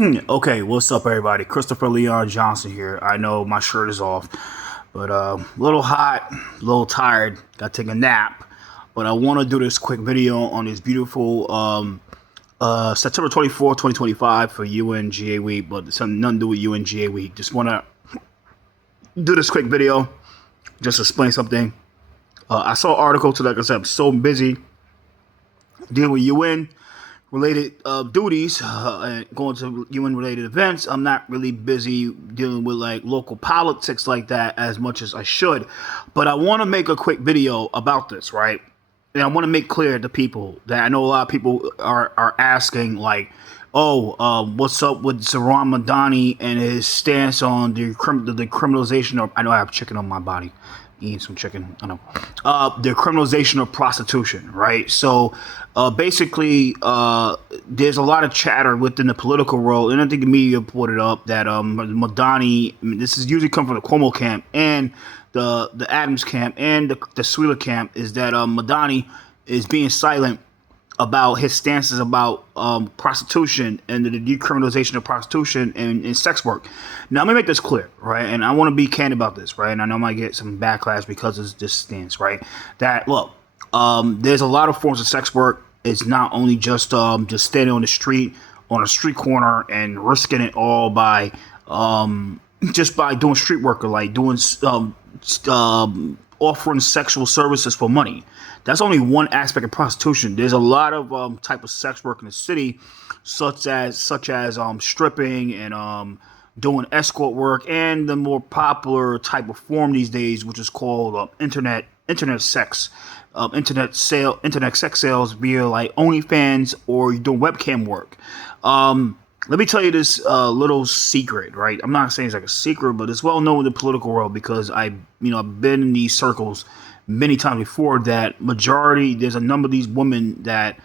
Okay, what's up, everybody? Christopher Leon Johnson here. I know my shirt is off, but a little hot, a little tired. Got to take a nap, but I want to do this quick video on this beautiful September 24th, 2025 for UNGA Week, but it's nothing to do with UNGA Week. Just want to do this quick video, just explain something. I saw an article today. Like I said, I'm so busy dealing with UN related duties and going to UN related events. I'm not really busy dealing with like local politics like that as much as I should, but I want to make a quick video about this, right? And I want to make clear to people that I know a lot of people are asking like, what's up with Zohran Mamdani and his stance on the decriminalization of, I know I have chicken on my body, eating some chicken, I know, the criminalization of prostitution, right? So basically, there's a lot of chatter within the political world, and I think the media put it up that Mamdani, this is usually come from the Cuomo camp and the Adams camp and the Sweeler camp, is that Mamdani is being silent about his stances about prostitution and the decriminalization of prostitution and sex work. Now, let me make this clear, right? And I want to be candid about this, right? And I know I might get some backlash because of this stance, right? That, look, there's a lot of forms of sex work. It's not only just standing on the street, on a street corner and risking it all by just by doing street work, or like doing offering sexual services for money. That's only one aspect of prostitution. There's a lot of type of sex work in the city, such as stripping and doing escort work, and the more popular type of form these days, which is called internet sex, internet sex sales via like OnlyFans, or you're doing webcam work. Let me tell you this little secret, right? I'm not saying it's like a secret, but it's well known in the political world because I've been in these circles many times before. That there's a number of these women that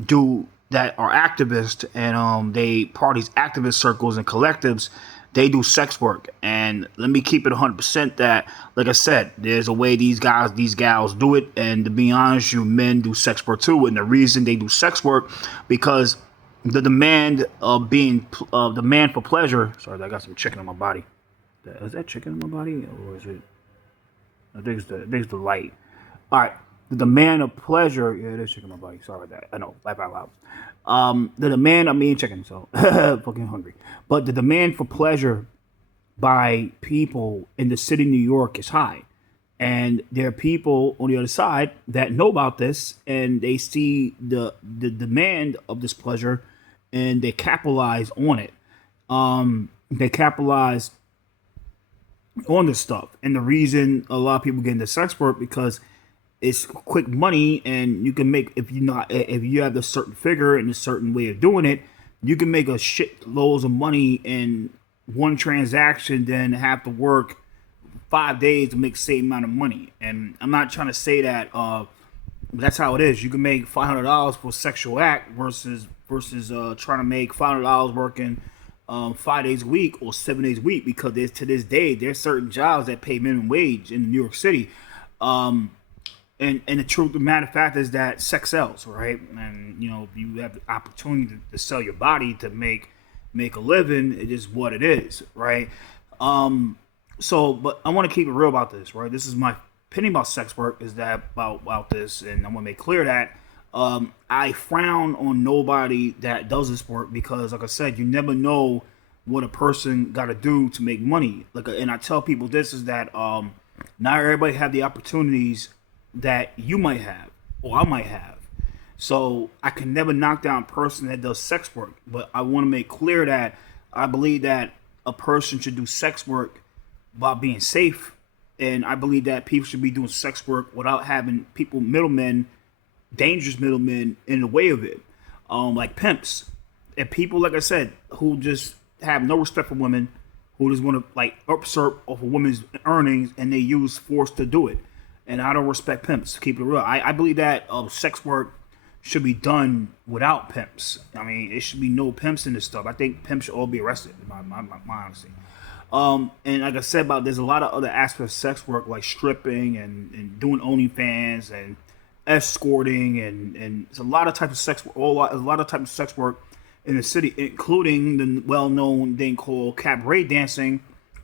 are activists, and they part of these activist circles and collectives. They do sex work, and let me keep it 100% that, like I said, there's a way these gals do it, and to be honest, you men do sex work too. And the reason they do sex work, because the demand of demand for pleasure. Sorry, I got some chicken on my body. Is that chicken on my body, or is it? I think it's the light. All right, the demand of pleasure. Yeah, it is chicken on my body. Sorry about that. I know, laugh out loud. The demand. I'm eating chicken, so fucking hungry. But the demand for pleasure by people in the city of New York is high, and there are people on the other side that know about this, and they see the demand of this pleasure, and they capitalize on it. They capitalize on this stuff, and the reason a lot of people get into sex work because it's quick money, and you can make, if you have a certain figure and a certain way of doing it, you can make a shit loads of money in one transaction, then have to work 5 days to make the same amount of money. And I'm not trying to say that that's how it is. You can make $500 for a sexual act versus trying to make $500 working 5 days a week or 7 days a week, because to this day there's certain jobs that pay minimum wage in New York City. And the truth of the matter of fact is that sex sells, right? And if you have the opportunity to sell your body to make a living, it is what it is, right? But I want to keep it real about this, right? This is my opinion about sex work, is that about this, and I want to make clear that I frown on nobody that does this work, because, like I said, you never know what a person got to do to make money. And I tell people this is that not everybody have the opportunities that you might have or I might have. So I can never knock down a person that does sex work, but I want to make clear that I believe that a person should do sex work by being safe, and I believe that people should be doing sex work without having dangerous middlemen in the way of it, like pimps and people, like I said, who just have no respect for women, who just want to like usurp off a woman's earnings, and they use force to do it. And I don't respect pimps. Keep it real. I believe that sex work should be done without pimps. I mean, it should be no pimps in this stuff. I think pimps should all be arrested, my honesty. And like I said, there's a lot of other aspects of sex work, like stripping and doing OnlyFans and escorting, and it's a lot of types of sex work. A lot of types of sex work in the city, including the well-known thing called cabaret dancing,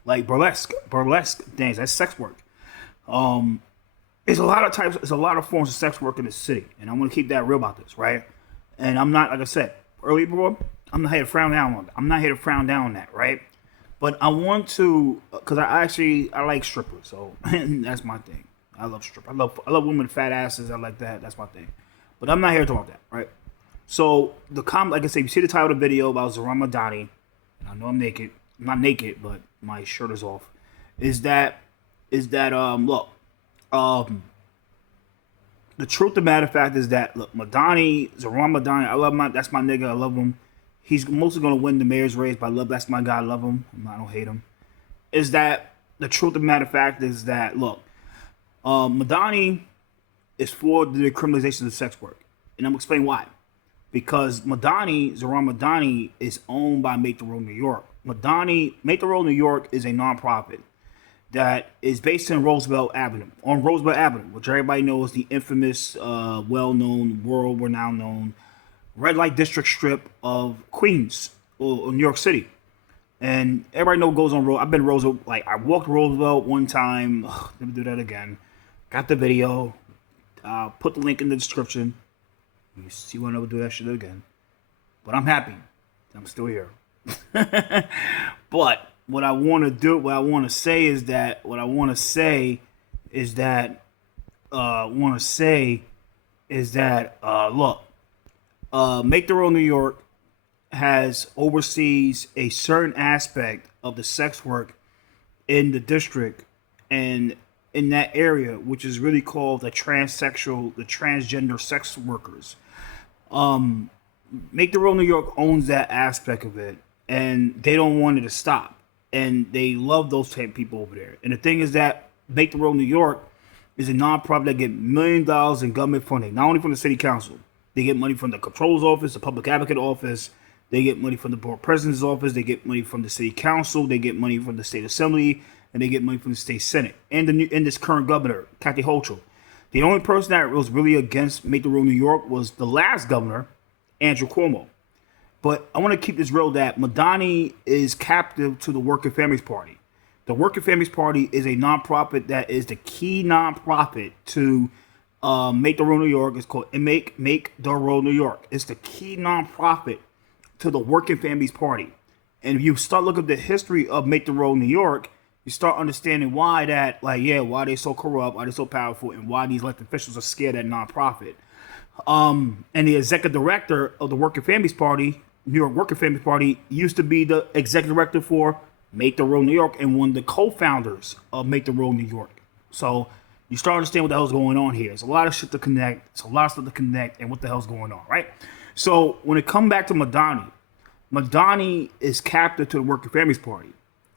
like burlesque dance. That's sex work. There's a lot of types. There's a lot of forms of sex work in the city, and I'm gonna keep that real about this, right? And I'm not, like I said earlier, before, I'm not here to frown down on that. I'm not here to frown down on that, right? But I want to, because I like strippers, so that's my thing. I love strippers. I love women with fat asses. I like that. That's my thing. But I'm not here to talk about that, right? So like I said, you see the title of the video about Zohran Mamdani. I know I'm naked. I'm not naked, but my shirt is off. Is that look, the truth of the matter fact is that look, Zohran Mamdani, that's my nigga. I love him. He's mostly gonna win the mayor's race, but that's my guy. I love him. I don't hate him. Is that the truth of the matter fact is that look, Mamdani is for the decriminalization of sex work, and I'm gonna explain why. Because Zohran Mamdani is owned by Make the Road New York. Make the Road New York is a nonprofit that is based in Roosevelt Avenue, which everybody knows the infamous, well-known, world-renowned known red light district strip of Queens or New York City. And everybody knows goes on Roosevelt. I've been Roosevelt, like I walked Roosevelt one time. Never do that again. Got the video. Put the link in the description. You see, want to do that shit again. But I'm happy. I'm still here. But what I want to say is that look, Make the Road New York oversees a certain aspect of the sex work in the district and in that area, which is really called the transgender sex workers. Make the Road New York owns that aspect of it, and they don't want it to stop. And they love those type of people over there. And the thing is that Make the Road New York is a nonprofit that get $1 million in government funding, not only from the city council. They get money from the controller's office, the public advocate office. They get money from the board president's office. They get money from the city council. They get money from the state assembly, and they get money from the state senate and this current governor, Kathy Hochul. The only person that was really against Make the Road New York was the last governor, Andrew Cuomo. But I want to keep this real that Mamdani is captive to the Working Families Party. The Working Families Party is a nonprofit that is the key nonprofit to Make the Road New York. It's called Make the Road New York. It's the key nonprofit to the Working Families Party. And if you start looking at the history of Make the Road New York, you start understanding why why they're so corrupt, why they're so powerful, and why these elected officials are scared of that nonprofit. And the executive director of the Working Families Party, New York Working Families Party, used to be the executive director for Make the Road New York and one of the co-founders of Make the Road New York. So you start to understand what the hell's going on here. There's a lot of shit to connect. It's a lot of stuff to connect and what the hell's going on, right? So when it comes back to Mamdani is captive to the Working Families Party,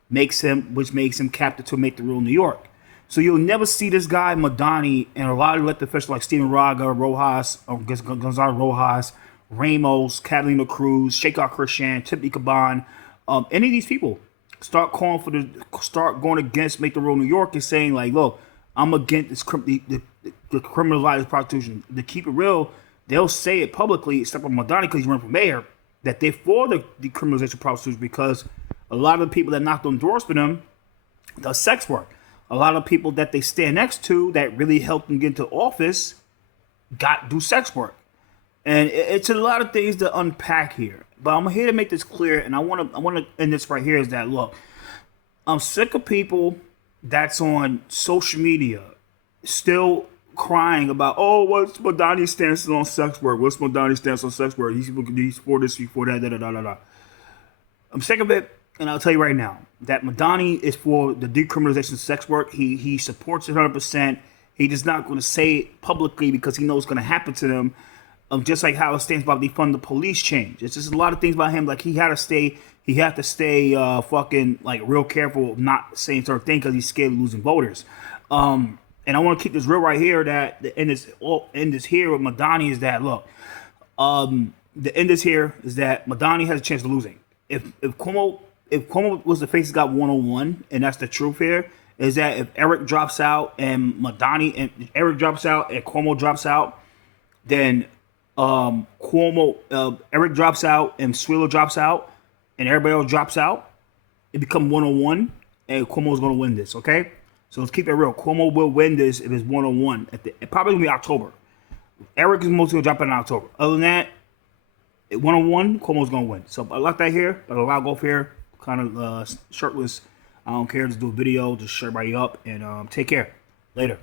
which makes him captive to Make the Road New York. So you'll never see this guy Mamdani and a lot of elected officials like Steven Raga, Gonzalo Rojas, Ramos, Catalina Cruz, Sheikha Christian, Tiffany Caban, any of these people start going against Make the Road New York and saying like, look, I'm against the criminalized prostitution. To keep it real, they'll say it publicly, except for Mamdani because he's running for mayor, that they're for the decriminalization of prostitution because a lot of the people that knocked on doors for them does sex work. A lot of people that they stand next to that really helped them get into office do sex work. And it's a lot of things to unpack here. But I'm here to make this clear, and I want to end this right here is that, look, I'm sick of people that's on social media still crying about, oh, what's Mamdani's stance on sex work? What's Mamdani's stance on sex work? He's for this, he's for that, da. I'm sick of it, and I'll tell you right now that Mamdani is for the decriminalization of sex work. He supports it 100%. He is not going to say it publicly because he knows what's going to happen to them. Just like how it stands about defund the police change. It's just a lot of things about him. Like he had to stay fucking like real careful of not saying certain things because he's scared of losing voters. And I want to keep this real right here that the end is here with Mamdani is that look, the end is here is that Mamdani has a chance of losing. If Cuomo was the faces got 101, and that's the truth here, is that if Eric drops out and Cuomo drops out, then Cuomo, Eric drops out, and Swiller drops out, and everybody else drops out, it becomes 1-on-1, and Cuomo's going to win this, okay? So let's keep it real. Cuomo will win this if it's 1-on-1. It probably going to be October. Eric is mostly going to drop in October. Other than that, 1-on-1, Cuomo's going to win. So I like that here. But I'll go off here, kind of shirtless. I don't care. Just do a video, just shut everybody up, and take care. Later.